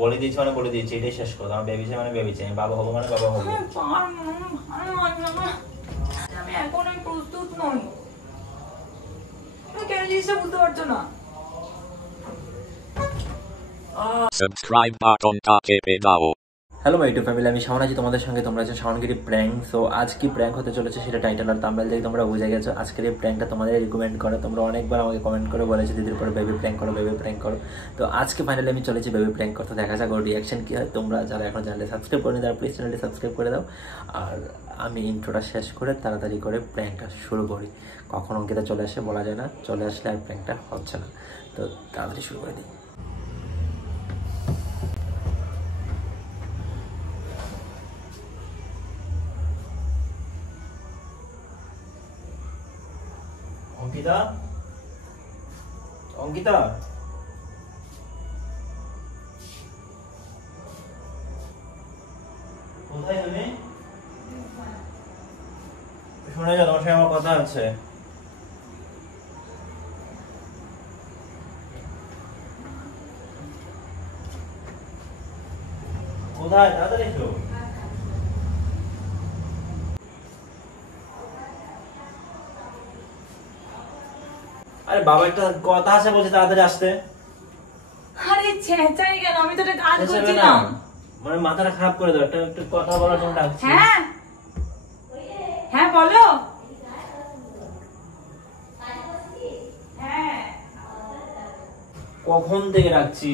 বলে দিয়েছি মানে বলে দিয়েছি, এটাই শেষ কথা। আমার বেবি চাই মানে বেবি চাই, বাবা হবো মানে বাবা হবো। আমি এখনো প্রস্তুত নই। তুমি কেন জিনিসটা বুঝতে পারছো না? Subscribe button ta chepe dao. Hello my YouTube family, আমি শাওন আছি তোমাদের সঙ্গে। তোমরা আছো শাওনগিরি প্র্যাঙ্ক। সো আজ কি প্র্যাঙ্ক হতে চলেছে সেটা টাইটেল আর থাম্বনেল দেখে তোমরা বুঝে গেছো। আজকের এই প্র্যাঙ্কটা তোমাদের রিকমেন্ড করে, তোমরা অনেকবার আমাকে কমেন্ট করে বলেছো দিদির পরে বেবি প্র্যাঙ্ক করো, বেবি প্র্যাঙ্ক করো। তো আজকে ফাইনালি আমি চলেছি বেবি প্র্যাঙ্ক করতে, দেখা যাক ওর রিয়াকশন কী হয়। তোমরা যারা এখন চ্যানেলটি সাবস্ক্রাইব করেনি তারা প্লিজ চ্যানেলটি সাবস্ক্রাইব করে দাও। আর আমি ইন্ট্রোটা শেষ করে তাড়াতাড়ি করে প্র্যাঙ্কটা শুরু করি। কখন অঙ্কিতা চলে আসে বলা যায় না, চলে আসলে আর প্র্যাঙ্কটা হচ্ছে না। তো তাড়াতাড়ি শুরু করে দিই। অঙ্কিতা, অঙ্কিতা, কোথায় তুমি? শুনে যাও, তোমার সঙ্গে আমার কথা আছে। কোথায়? তাড়াতাড়ি এসো। আরে বাবা একটা কথা আছে বলছি, তাড়াতাড়ি আসতে। আরে চেঁচাই কেন? আমি তো একটা কাজ করছিলাম। মানে মাথাটা খারাপ করে দাও, একটা কথা বলার জন্য ডাকছি। হ্যাঁ হ্যাঁ বলো। হ্যাঁ কখন থেকে ডাকছি।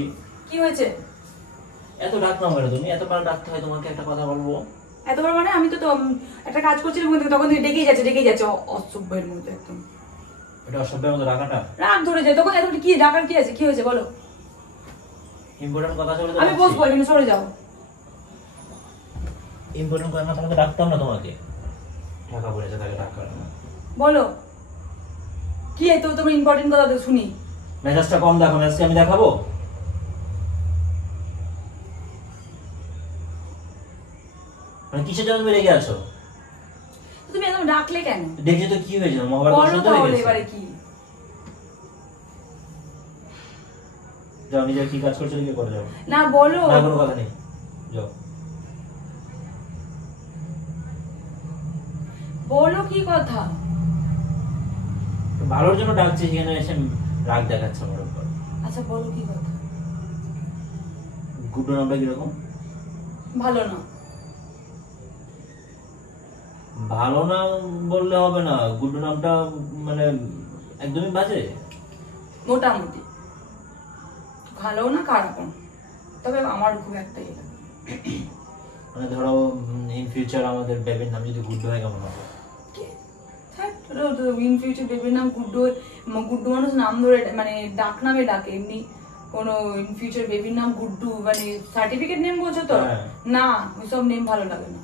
কি হয়েছে? এত ডাকতাম কেন তুমি? এতবার ডাকতে হয় তোমাকে? একটা কথা বলবো। এতবার মানে আমি তো একটা কাজ করছিলাম কিন্তু তখন তুমি ডেকেই যাচ্ছে অসভ্যের মধ্যে একদম। এটা অসভ্যের মতো ডাকাটা? রাগ ধরে যায় তখন। এত কি ডাকার কি আছে? কি হয়েছে বলো? ইম্পর্টেন্ট কথা চলে। আমি বসবো, এখানে সরে যাও। ইম্পর্টেন্ট কথা না তোমাকে ডাকতাম না তোমাকে। টাকা পড়েছে তাকে টাকা না। বলো কি তো তোমার ইম্পর্টেন্ট কথা তো শুনি। মেজাজটা কম দেখো, মেজাজকে আমি দেখাবো? মানে কিসের জন্য তুমি রেগে আছো? তুমি একদম ডাকলে কেন? দেখে তো কি হয়েছে? মোবাইল বলো তাহলে এবারে কি? যাও, নিজের কি কাজ করছো কি করে যাও। না বলো। না কোনো কথা নেই, যাও। বলো কি কথা? ভালোর জন্য ডাকছি, সেখানে এসে রাগ দেখাচ্ছে আমার উপর। আচ্ছা বলো কি কথা? গুড্ডু নামটা কিরকম? ভালো না। ভালো না বললে হবে না, গুড্ডু নামটা মানে একদমই বাজে। মোটামুটি ভালো না খারাপ না, তবে আমার খুব একটা ইয়ে লাগে। মানে ধরো ইন ফিউচার আমাদের বেবির নাম যদি গুড্ডু হয় কেমন হবে? ইন ফিউচার বেবির নাম গুড্ডু। গুড্ডু মানুষ নাম ধরে মানে ডাক নামে ডাকে, এমনি কোনো ইন ফিউচার বেবির নাম গুড্ডু মানে সার্টিফিকেট নেম বলছো তো? না, ওইসব নেম ভালো লাগে না।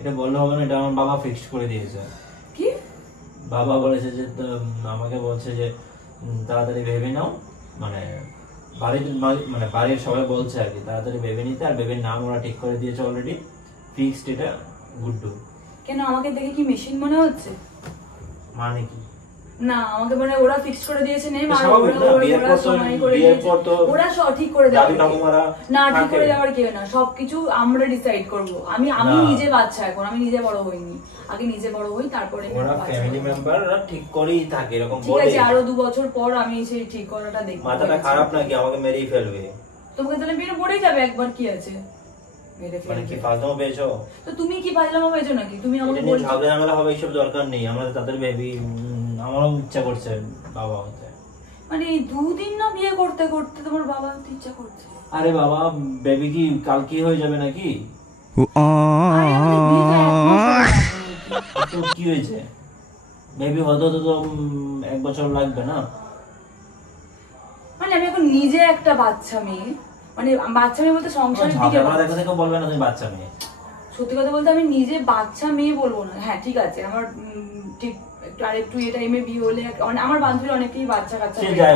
এটা বললে হবে না, এটা আমার বাবা ফিক্সড করে দিয়েছে। কি? বাবা বলেছে যে আমাকে বলছে যে তাড়াতাড়ি ভেবে নাও, মানে বাড়ির সবাই বলছে আর কি তাড়াতাড়ি ভেবে নিতে। আর বেবির নাম ওরা ঠিক করে দিয়েছে অলরেডি, ফিক্সড, এটা গুড্ডু। কেন আমাকে দেখে কি মেশিন মনে হচ্ছে? মানে কি? না আমাকে মানে ওরা ফিক্স করে দিয়েছে নেম, আর ওরা ঠিক করে দেবে না, ঠিক করে দেওয়ার কেউ না, সবকিছু আমরা ডিসাইড করব। আমি নিজে বাচ্চা, এখন আমি নিজে বড় হইনি, আগে নিজে বড় হই তারপরে ওরা ফ্যামিলি মেম্বাররা ঠিক করেই থাকে এরকম বলে। ঠিক আছে, আরো 2 বছর পর আমি সেই ঠিক করাটা দেখব। মাথাটা খারাপ নাকি? আমাকে মেরেই ফেলবে। তোমাকে তাহলে মেরে পড়েই যাবে একবার, কি আছে মেরে ফেলবে? মানে কি ফাজলামো পেয়েছো? তো তুমি কি ফাজলামো পেয়েছো নাকি? তুমি আমাকে বলছো ঝগড়া ঝামেলা হবে, এইসব দরকার নেই। আমাদের তাদের বেবি, আমারও ইচ্ছা করছে বাবা হতে। মানে 2 দিন না বিয়ে করতে করতে তোমার বাবা হতে ইচ্ছা করছে? আরে বাবা, বেবি কি কালকে হয়ে যাবে নাকি? তো কি হয়েছে? বেবি হতে তো 1 বছর লাগবে না? মানে আমি এখন নিজে একটা বাচ্চা মেয়ে, মানে বাচ্চা মেয়ে বলতে সংসারের দিকে বলবে না তুমি বাচ্চা মেয়ে। সত্যি কথা বলতে আমি নিজে বাচ্চা মেয়ে বলবো না। হ্যাঁ ঠিক আছে, আমার ঠিক আরেকটু এই টাইমে বিয়ে হলে আমার বান্ধবীর অনেকেই বাচ্চা কাচ্চা সেটাই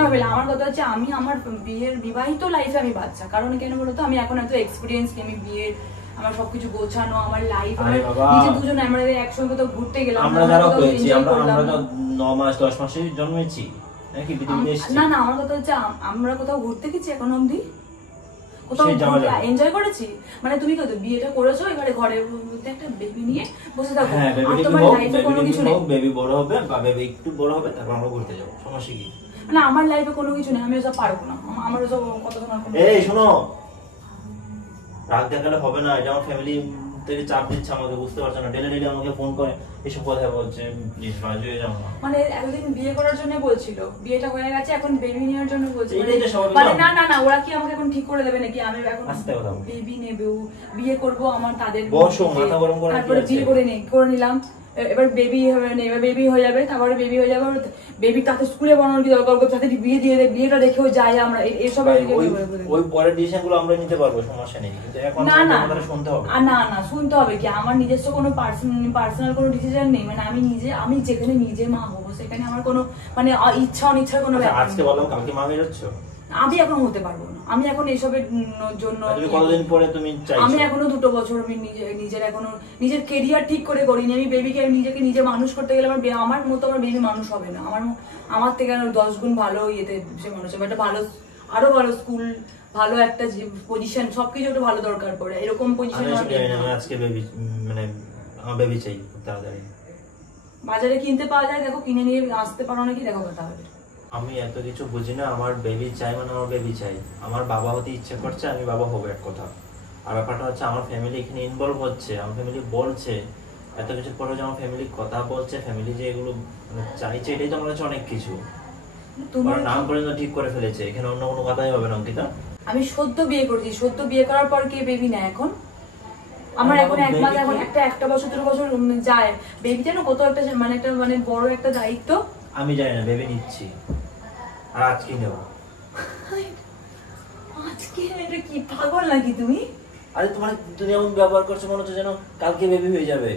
আমার বলে। আমার কথা হচ্ছে আমি আমার বিয়ের বিবাহিত লাইফে আমি বাচ্চা, কারণ কেন বলতো আমি এখন এত এক্সপিরিয়েন্স কি, আমি বিয়ের আমার সবকিছু গোছানো, আমার লাইফ, আমার নিজে দুজন আমরা একসঙ্গে তো ঘুরতে গেলাম। আমরা যারা হয়েছি আমরা তো 9 মাস 10 মাসে জন্মেছি, নাকি পৃথিবীতে এসেছি? না না, আমার কথা হচ্ছে আমরা কোথাও ঘুরতে গেছি এখন অবধি? কোথাও সে যাওয়া যাবে। এনজয় করেছি? মানে তুমি কত বিয়েটা করেছো, এবারে ঘরের মধ্যে একটা বেবি নিয়ে বসে থাকো, হ্যাঁ, আর তোমার লাইফে কোনো কিছু নেই? বেবি বড় হবে বা বেবি একটু বড় হবে, তারপর আমরা ঘুরতে যাবো, সমস্যা কি? না, আমার লাইফে কোনো কিছু নেই, আমি ওসব পারবো না, আমার ওসব কথা শোনার কোনো। এই শোনো, রাগ দেখালে হবে না, এটা আমার ফ্যামিলি থেকে চাপ দিচ্ছে আমাকে, বুঝতে পারছো না? ডেলি ডেলি আমাকে ফোন করে এসব কথা বলছে, প্লিজ রাজি হয়ে যাও না। মানে এতদিন বিয়ে করার জন্য বলছিল, বিয়েটা হয়ে গেছে, এখন বেবি নেওয়ার জন্য বলছে। এটাই তো স্বাভাবিক মানে না? না না না, ওরা কি আমাকে এখন ঠিক করে দেবে নাকি আমি এখন আস্তে কথা বলো। বেবি নেবেও, বিয়ে করব আমার তাদের বসো, মাথা গরম করার কি তারপরে আছে? বিয়ে করে নিলাম, এবার বেবি হবে না, এবার বেবি হয়ে যাবে, তারপরে বেবি হয়ে যাবে, বেবি তাতে স্কুলে বানানোর কি দরকার, তাতে বিয়ে দিয়ে দেয়, বিয়েটা রেখেও যাই আমরা, এসব ওই পরের ডিসিশন গুলো আমরা নিতে পারবো, সমস্যা নেই, কিন্তু এখন না না আমাদের শুনতে হবে। না না, শুনতে হবে কি? আমার নিজস্ব কোনো পার্সোনাল কোনো ডিসিশন নেই, মানে আমি যেখানে নিজে মা হবো সেখানে আমার কোনো মানে ইচ্ছা অনিচ্ছার কোনো আচ্ছা, ব্যাপার আজকে নেই। বললাম কালকে মা হয়ে যাচ্ছ? আমি এখন হতে পারবো না, আমি এখন এসবের জন্য তুমি কতদিন পরে তুমি চাইছো? আমি এখনো 2 বছর আমি নিজের এখনো নিজের কেরিয়ার ঠিক করে করিনি। আমি বেবিকে নিজেকে নিজে মানুষ করতে গেলে আমার মতো আমার বেবি মানুষ হবে না, আমার থেকে আরো 10 গুণ ভালো ইয়েতে সে মানুষ হবে, একটা ভালো আরো ভালো স্কুল, ভালো একটা পজিশন, সবকিছু একটা ভালো দরকার পড়ে, এরকম পজিশন আমি আজকে বেবি মানে আমার বেবি চাই খুব তাড়াতাড়ি। বাজারে কিনতে পাওয়া যায়, দেখো কিনে নিয়ে আসতে পারো নাকি, দেখো কথা হবে। আমি এত কিছু বুঝি না, আমার বেবি চাই মানে আমার বেবি চাই, আমার বাবা হতে ইচ্ছে করছে, আমি বাবা হবো, এক কথা। আর ব্যাপারটা হচ্ছে আমার ফ্যামিলি এখানে ইনভলভ হচ্ছে, আমার ফ্যামিলি বলছে, এত কিছু পরে যে আমার ফ্যামিলি কথা বলছে, ফ্যামিলি যে এগুলো মানে চাইছে, এটাই তো আমার কাছে অনেক কিছু। তোমার নাম পর্যন্ত ঠিক করে ফেলেছে, এখানে অন্য কোনো কথাই হবে না অঙ্কিতা। আমি সদ্য বিয়ে করছি, সদ্য বিয়ে করার পর কে বেবি নেয় এখন? আমার এখন এক মাস, এখন একটা বছর 2 বছর যায়, বেবিটা না কত একটা মানে বড় একটা দায়িত্ব। আমি জানি না, বেবি নিচ্ছি, আর আজকে নেব। আজকে এটা কি পাগল নাকি তুমি? আরে তুমি এমন ব্যবহার করছো মনে হচ্ছে যেন কালকে বেবি হয়ে যাবে।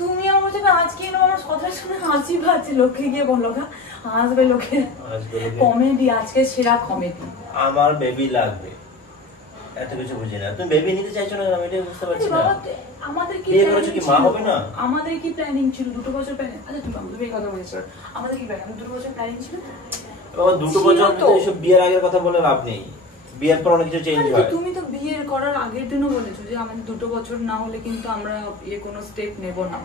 তুমি আমার বলছো আজকে এনো, আমার কথা শুনে হাসি পাচ্ছে, লোকে গিয়ে বলো গা, হাসবে লোকে। কমেডি, আজকে সেরা কমেডি। আমার বেবি লাগবে, এত কিছু বুঝি না। তুমি বেবি নিতে চাইছো না, আমি এটাই বুঝতে পারছি না। আমাদের কি বিয়ে করেছো কি মা হবে না? আমাদের কি প্ল্যানিং ছিল 2 বছর প্ল্যানিং? আচ্ছা তুমি আমাদের বিয়ে কথা বলেছো, আমাদের কি প্ল্যানিং 2 বছর প্ল্যানিং ছিল? বাবা 2 বছর তো এসব বিয়ের আগের কথা বলে লাভ নেই, বিয়ের পর অনেক কিছু চেঞ্জ হয়। তুমি তো বিয়ের করার আগের দিনও বলেছো যে আমাদের 2 বছর না হলে কিন্তু আমরা কোনো স্টেপ নেব না।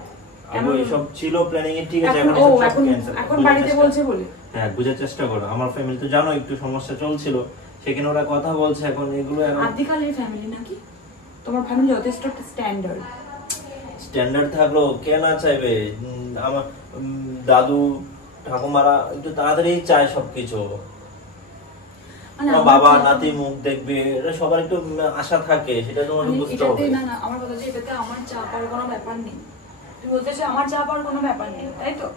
আমি এসব ছিল প্ল্যানিং এ, ঠিক আছে, এখন বাড়িতে বলছে বলে হ্যাঁ, বুঝার চেষ্টা করো। আমার ফ্যামিলি তো জানো একটু সমস্যা চলছিল, সেখানে ওরা কথা বলছে, এখন এগুলো আদিকালের ফ্যামিলি নাকি? তোমার ফ্যামিলি যথেষ্ট একটা স্ট্যান্ডার্ড থাকলো, কে না চাইবে? আমার দাদু ঠাকুমারা একটু তাড়াতাড়ি চায় সবকিছু, বাবা নাতি মুখ দেখবে, এটা সবার একটু আশা থাকে, সেটা তোমাকে বুঝতে হবে। না না, আমার কথা হচ্ছে এটাতে আমার চাপার কোনো ব্যাপার নেই। তুমি বলতেছো আমার চাপার কোনো ব্যাপার নেই, তাই তো?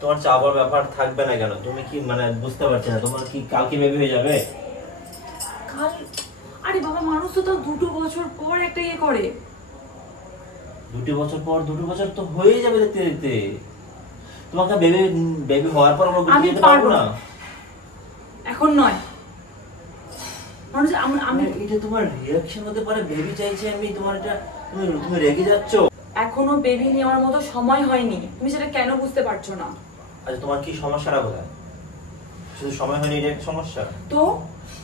তোমার চাপার ব্যাপার থাকবে না কেন? তুমি কি মানে বুঝতে পারছি না, তোমার কি কালকে বেবি হয়ে যাবে? কাল? আরে বাবা, মানুষ তো 2 বছর পর একটা ইয়ে করে। 2 বছর পর? 2 বছর তো হয়ে যাবে দেখতে দেখতে। তোমাকে বেবি হওয়ার পর আমরা আমি যেতে পারবো না, এখন নয়। মানুষ আমি এটা তোমার রিঅ্যাকশন হতে পারে, বেবি চাইছে আমি, তোমার এটা তুমি রেগে যাচ্ছ। এখনো বেবি নেওয়ার মতো সময় হয়নি, তুমি সেটা কেন বুঝতে পারছো না? আচ্ছা, তোমার কি সমস্যাটা কোথায়? শুধু সময় হয়নি এটা একটা সমস্যা? তো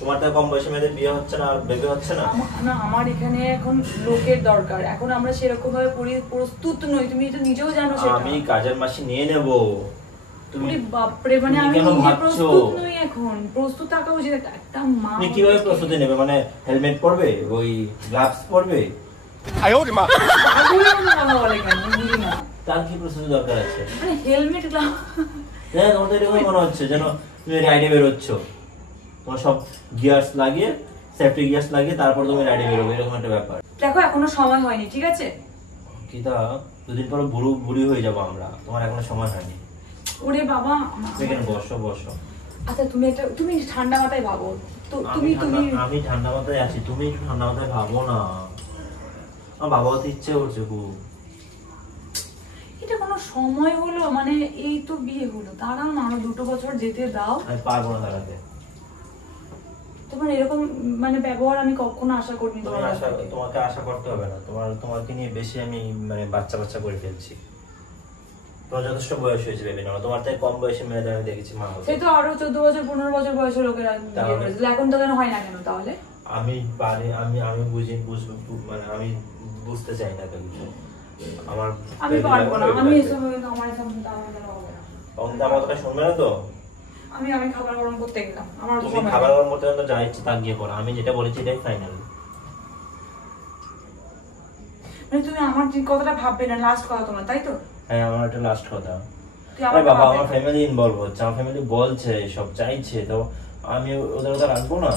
তোমার তো কম বয়সে মেয়েদের বিয়ে হচ্ছে না, বেবি হচ্ছে না। না, আমার এখানে এখন লোকের দরকার, এখন আমরা সেরকম ভাবে প্রস্তুত নই, তুমি এটা নিজেও জানো সেটা। আমি কাজের মাসে নিয়ে নেব। তুমি বাপরে, মানে আমি নিজে প্রস্তুত নই এখন। প্রস্তুত থাকা উচিত একটা মা। তুমি কিভাবে প্রস্তুতি নেবে? মানে হেলমেট পরবে, ওই গ্লাভস পরবে? তার কি প্রস্তুতি দরকার আছে? মানে হেলমেট গ্লাভস, হ্যাঁ, তোমার তো এরকম মনে হচ্ছে যেন তুমি রাইডে বেরোচ্ছ, তোমার সব গিয়ার্স লাগিয়ে, সেফটি গিয়ার্স লাগিয়ে তারপর তুমি রাইডে বেরোবে, এরকম একটা ব্যাপার। দেখো এখনো সময় হয়নি, ঠিক আছে? কিতা 2 দিন পর বুড়ি হয়ে যাবো আমরা, তোমার এখনো সময় হয়নি। ওরে বাবা, এখানে বসো। আচ্ছা তুমি ঠান্ডা মাথায় ভাবো তো। আমি ঠান্ডা মাথায় আছি, তুমি একটু ঠান্ডা মাথায় ভাবো না। আমার বাবা হতে ইচ্ছে করছে খুব। এটা কোনো সময় হলো? মানে এই তো বিয়ে হলো, দাঁড়াও না, আরো 2 বছর যেতে দাও। আমি পারবো না দাঁড়াতে। তোমার এরকম মানে ব্যবহার আমি কখনো আশা করিনি তোমার কাছ থেকে। তোমাকে আশা করতে হবে না, তোমাকে নিয়ে বেশি আমি মানে বাচ্চা করে ফেলছি। তোমার যথেষ্ট বয়স হয়েছে বেবি নাও, তোমার থেকে কম বয়সী মেয়েদের আমি দেখেছি মা হতে। সেই তো আরো 14 বছর 15 বছর বয়সের লোকেরা বিয়ে করেছিল, এখন তো কেন হয় না কেন তাহলে? আমি পারি, আমি বুঝবো, মানে আমি বুঝতে চাই না কেন আমার, আমি পারবো না, আমি এসব আমার এসব হবে না। অঙ্কিতা আমার কথা শুনবে না তো? আমি খাবার গরম করতে গেলাম, আমার তো তুমি সময় খাবার গরম করতে গেলে যা ইচ্ছে তা গিয়ে করো, আমি যেটা বলেছি এটাই ফাইনাল। মানে তুমি আমার যে কথাটা ভাববে না, লাস্ট কথা তোমার, তাই তো? হ্যাঁ, আমার একটা লাস্ট কথা। তুই আমার বাবা, আমার ফ্যামিলি ইনভলভ হচ্ছে, আমার ফ্যামিলি বলছে সব চাইছে, তো আমি ওদের কথা রাখবো না।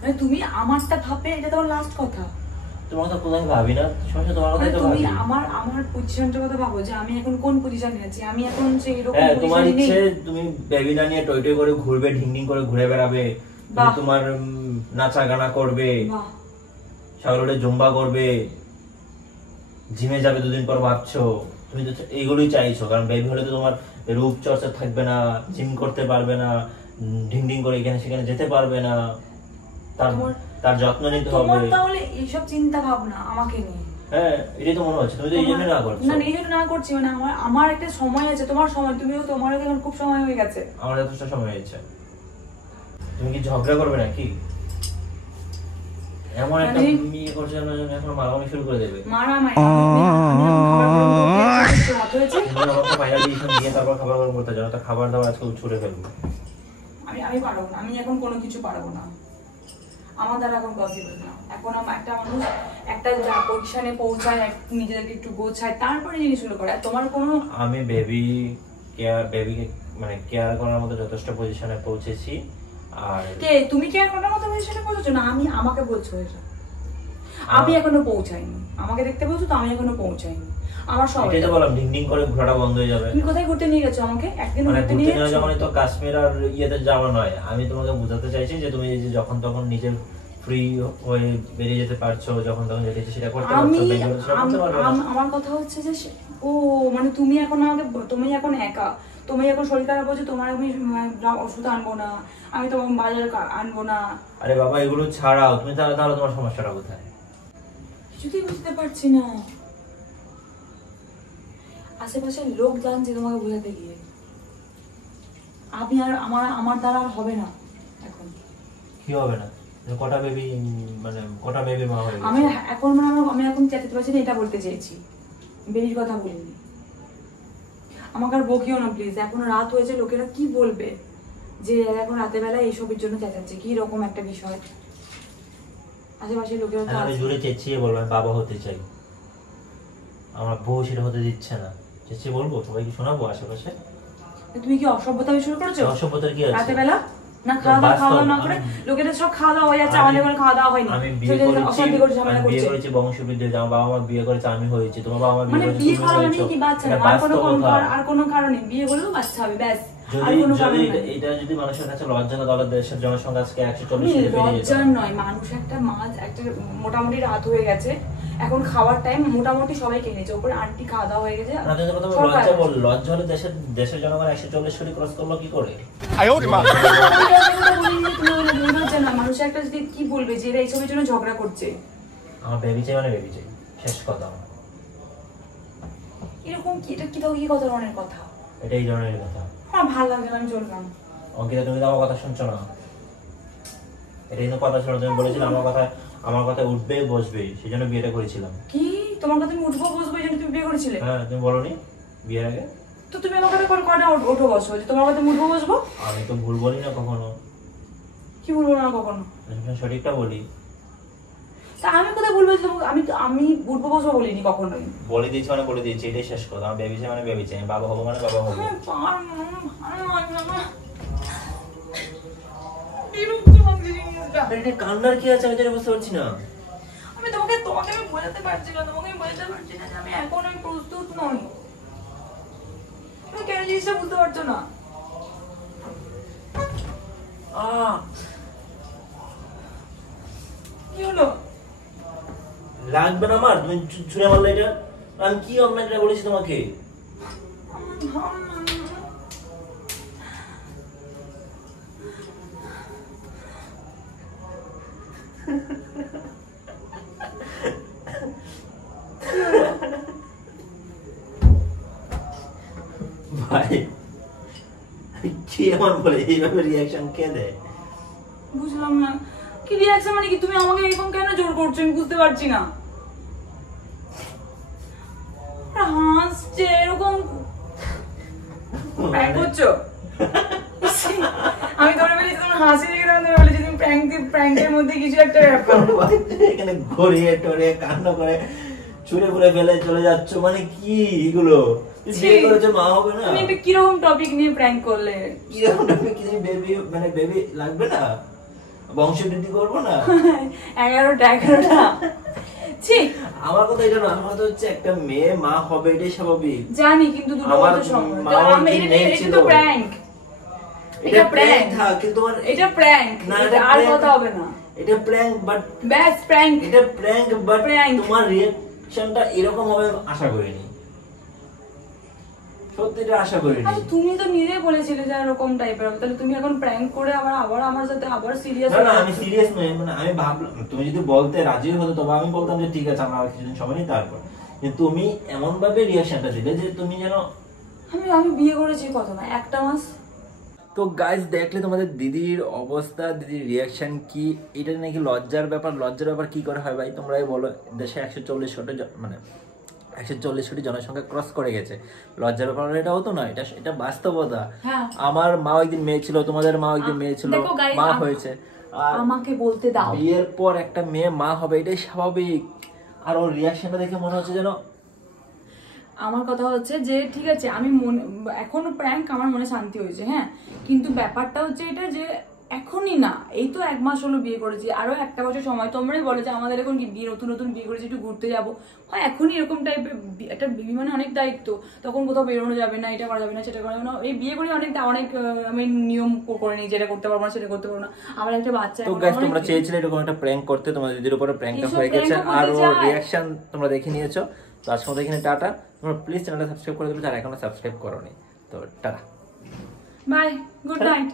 মানে তুমি আমারটা ভাববে, এটা তোমার লাস্ট কথা? তোমার কথা কোথায় ভাবি না, সমস্যা তোমার কথাই তো তুমি ভাবি। আমার পজিশনটার কথা ভাবো যে আমি এখন কোন পজিশনে আছি, আমি এখন সেই এরকম হ্যাঁ, তোমার পজিশনে নেই। ইচ্ছে তুমি বেবি না নিয়ে টই টই করে ঘুরবে, ঢিং করে ঘুরে বেড়াবে, তুমি তোমার নাচা গানা করবে, বাহ, সকালে জুম্বা করবে, জিমে যাবে দুদিন পর ভাবছো, তুমি তো এইগুলোই চাইছো। কারণ বেবি হলে তো তোমার রূপ চর্চা থাকবে না, জিম করতে পারবে না, ঢিং করে এখানে সেখানে যেতে পারবে না, তার যত্ন নিতে হবে। তোমার তাহলে এইসব চিন্তা ভাবনা আমাকে নিয়ে? হ্যাঁ, এটাই তো মনে হচ্ছে, তুমি তো এই জন্য না করছো। না, এই জন্য না করছি, মানে আমার একটা সময় আছে, তোমার সময়, তুমিও তোমার এখন খুব সময় হয়ে গেছে। আমার যথেষ্ট সময় হয়েছে। তুমি কি ঝগড়া করবে নাকি? এমন একটা বিয়ে করছে না এখন মারামারি শুরু করে দেবে। মারামারি? ফাইনাল ডিসিশন দিয়ে তারপর খাবার গরম করতে যাও, তো খাবার দাবার আজকে ছুড়ে ফেলবো। আমি পারবো না, আমি এখন কোনো কিছু পারবো না, আমার দ্বারা এখন পসিবল না। এখন একটা মানুষ একটা পজিশনে পৌঁছায়, নিজেদেরকে একটু গোছায়, তারপরে জিনিসগুলো করে। তোমার কোনো, আমি বেবিকে মানে কেয়ার করার মতো যথেষ্ট পজিশনে পৌঁছেছি। আর কে তুমি কেয়ার করার মতো পজিশনে পৌঁছেছো না? আমাকে বলছো এটা? আমি এখনো পৌঁছাইনি, আমাকে দেখতে বলছো তো, আমি এখনো পৌঁছাইনি। আমার সব এটাই তো বললাম, ঢিং করে ঘোরাটা বন্ধ হয়ে যাবে। তুমি কোথায় ঘুরতে নিয়ে গেছো আমাকে? একদিন মানে ঘুরতে নিয়ে গেছো? যখন তো কাশ্মীর আর ইয়েতে যাওয়া নয়, আমি তোমাকে বোঝাতে চাইছি যে তুমি এই যে যখন তখন নিজের ফ্রি হয়ে বেরিয়ে যেতে পারছো, যখন তখন যেতে ইচ্ছে সেটা করতে পারছো। আমার কথা হচ্ছে যে ও মানে তুমি এখন আমাকে, তুমি এখন একা, তুমি এখন শরীর খারাপ হচ্ছে, তোমার আমি ওষুধ আনবো না, আমি তোমার বাজার আনবো না। আরে বাবা, এগুলো ছাড়াও তুমি তাহলে তোমার সমস্যাটা কোথায়? কিছুতেই বুঝতে পারছি না। আশেপাশের লোক জানছে তোমাকে বোঝাতে গিয়ে, আমি আর আমার দ্বারা আর হবে না। এখন কি হবে না? কটা বেবি মা হয়ে গেছে? আমি এখন আমি এখন চেঁচাতে পারছি না, এটা বলতে চেয়েছি, বেরির কথা বলিনি। আমাকে আর বকিও না প্লিজ, এখন রাত হয়েছে, লোকেরা কি বলবে যে এখন রাতের বেলা এইসবের জন্য চেঁচাচ্ছে, কি রকম একটা বিষয়। আশেপাশের লোকেরা তো আমি জোরে চেঁচিয়ে বলবো আমি বাবা হতে চাই, আমার বউ সেটা হতে দিচ্ছে না, চেঁচিয়ে বলবো, সবাইকে শোনাবো আশেপাশে? তুমি কি অসভ্যতা শুরু করেছো? অসভ্যতার কি আছে? রাতের বেলা না খাওয়া দাওয়া না করে লোকেদের সব খাওয়া দাওয়া হয়ে যাচ্ছে, আমাদের কোনো খাওয়া দাওয়া হয়নি। আমি বিয়ে করেছি বংশবৃদ্ধি, আমার বাবা মা বিয়ে করেছে, আমি হয়েছি, তোমার বাবা মা মানে বিয়ে করা মানে কি বাচ্চা না, আর কোনো কারণে বিয়ে করলেও বাচ্চা হবে, ব্যাস। এটা যদি মানুষের কাছে লজ্জা না, তাহলে দেশের জনসংখ্যা আজকে 140 লজ্জার নয়, মানুষ একটা মাছ একটা মোটামুটি রাত হয়ে গেছে, এখন খাওয়ার টাইম, মোটামুটি সবাই খেয়েছে, উপরে আন্টি খাওয়া দাওয়া হয়ে গেছে। লজ্জা হলে দেশের জনগণ 140 কোটি ক্রস করলো কি করে? মানুষ একটা যদি কি বলবে যে এরা এইসবের জন্য ঝগড়া করছে। আমার বেবি চাই মানে বেবি চাই, শেষ কথা। এরকম কি, এটা কি কথা, ধরনের কথা? এটাই ধরনের কথা। আমার ভালো লাগে না, আমি চললাম। অঙ্কিতা, তুমি তো আমার কথা শুনছো না, এটাই তো কথা শোনো। তুমি বলেছিলে আমার কথা উঠবে বসবে, সেই জন্য বিয়েটা করেছিলাম। কি তোমার কথা? তুমি উঠবো বসবো এই জন্য তুমি বিয়ে করেছিলে? হ্যাঁ, তুমি বলোনি বিয়ের আগে? তো তুমি আমার কথা কটা ওঠো বসো, তোমার কথা উঠবো বসবো? আমি তো ভুল বলি না কখনো। কি বলবো না কখনো? সঠিকটা বলি। তা আমি কোথায় বলবো? আমি উঠবো বসবো বলিনি কখনোই। বলে দিয়েছি মানে বলে দিয়েছি, এটাই শেষ কথা। আমার বেবি চাই মানে বেবি চাই, বাবা হবো মানে বাবা হবো। কান্নার কি আছে আমি তো বুঝতে পারছি না। আমি তোমাকে বোঝাতে পারছি না, তোমাকে বোঝাতে পারছি না যে আমি এখন প্রস্তুত নই। তুমি কেন জিনিসটা বুঝতে পারছো না? কি হলো? লাগবে না আমার, তুমি ছুঁড়ে মারলে এটা। আমি কি অন্যায়টা বলেছি তোমাকে? কেমন বলে এইভাবে রিয়াকশন কে দেয়? বুঝলাম না কি রিয়াকশন মানে কি, তুমি আমাকে এরকম কেন জোর করছো আমি বুঝতে পারছি না। হাসছে এরকম প্র্যাঙ্ক করছো, আমি ধরে ফেলেছি তোমার হাসি দেখে তখন ধরে ফেলেছি তুমি প্র্যাঙ্কের মধ্যে কিছু একটা ব্যাপার। এখানে ঘুরিয়ে টরিয়ে কান্না করে ছুঁড়ে ফুলে ফেলে চলে যাচ্ছ, মানে কি এগুলো? বিয়ে করেছো, মা হবে না? তুমি একটা কিরকম টপিক নিয়ে প্র্যাঙ্ক করলে? কিরকম টপিক? কিছু বেবি মানে বেবি লাগবে না? বংশবৃদ্ধি করবো না? 11টা আমার কথা এটা না, আমার কথা হচ্ছে একটা মেয়ে মা হবে এটাই স্বাভাবিক। জানি, কিন্তু দুটো বছর সময় এটা তো প্র্যাঙ্ক। এটা প্র্যাঙ্ক কিন্তু এটা প্র্যাঙ্ক না, আর কথা হবে না। এটা প্র্যাঙ্ক বাট ব্যাস প্র্যাঙ্ক, এটা প্র্যাঙ্ক বাট তোমার রিঅ্যাকশনটা এরকম হবে আশা করিনি, সত্যিটা আশা করিনি। আরে তুমি তো নিজেই বলেছিলে যে এরকম টাইপের হবে, তাহলে তুমি এখন প্র্যাঙ্ক করে আবার আমার সাথে আবার সিরিয়াস? না আমি সিরিয়াস নই, মানে আমি ভাবলাম তুমি যদি বলতে রাজি হতো তবে আমি বলতাম যে ঠিক আছে আমরা আর কিছুদিন সময় নিই তারপর, কিন্তু তুমি এমন ভাবে রিঅ্যাকশনটা দিলে যে তুমি যেন আমি বিয়ে করেছি কত না 1 মাস। তো গাইস দেখলে তোমাদের দিদির অবস্থা, দিদির রিয়াকশন কি? এটা নাকি লজ্জার ব্যাপার। লজ্জার ব্যাপার কি করে হয় ভাই তোমরাই বলো? দেশে 140 কোটি মানে 140 কোটি জনসংখ্যা ক্রস করে গেছে, লজ্জার ব্যাপার এটা হতো না? এটা বাস্তবতা। আমার মা একদিন মেয়ে ছিল, তোমাদের মা একদিন মেয়ে ছিল, মা হয়েছে, আর আমাকে বলতে দাও বিয়ের পর একটা মেয়ে মা হবে এটাই স্বাভাবিক। আর ওর রিয়াকশনটা দেখে মনে হচ্ছে যেন, আমার কথা হচ্ছে যে ঠিক আছে আমি এখনো প্র্যাঙ্ক আমার মনে শান্তি হয়েছে, হ্যাঁ, কিন্তু ব্যাপারটা হচ্ছে এটা যে এখনই না, এই তো 1 মাস হলো বিয়ে করেছি, আরো 1টা বছর সময়। তোমরাই বলো যে আমাদের এখন কি বিয়ে নতুন বিয়ে করেছি একটু ঘুরতে যাবো, হয় এখনই এরকম টাইপের একটা বিবি মানে অনেক দায়িত্ব, তখন কোথাও বেরোনো যাবে না, এটা করা যাবে না, সেটা করা যাবে না। এই বিয়ে করে অনেক আমি নিয়ম করে নিই, যেটা করতে পারবো না সেটা করতে পারবো না। আমার একটা বাচ্চা, তো গাইস তোমরা চেয়েছিলে এরকম একটা প্র্যাঙ্ক করতে, তোমাদের দিদির উপরে প্র্যাঙ্কটা হয়ে গেছে আর ওর রিয়াকশন তোমরা দেখে নিয়েছো। তো আজকে আমাদের এখানে টাটা। তোমরা প্লিজ চ্যানেলটা সাবস্ক্রাইব করে দেবে যারা এখনো সাবস্ক্রাইব করোনি। তো টাটা, বাই, গুড নাইট।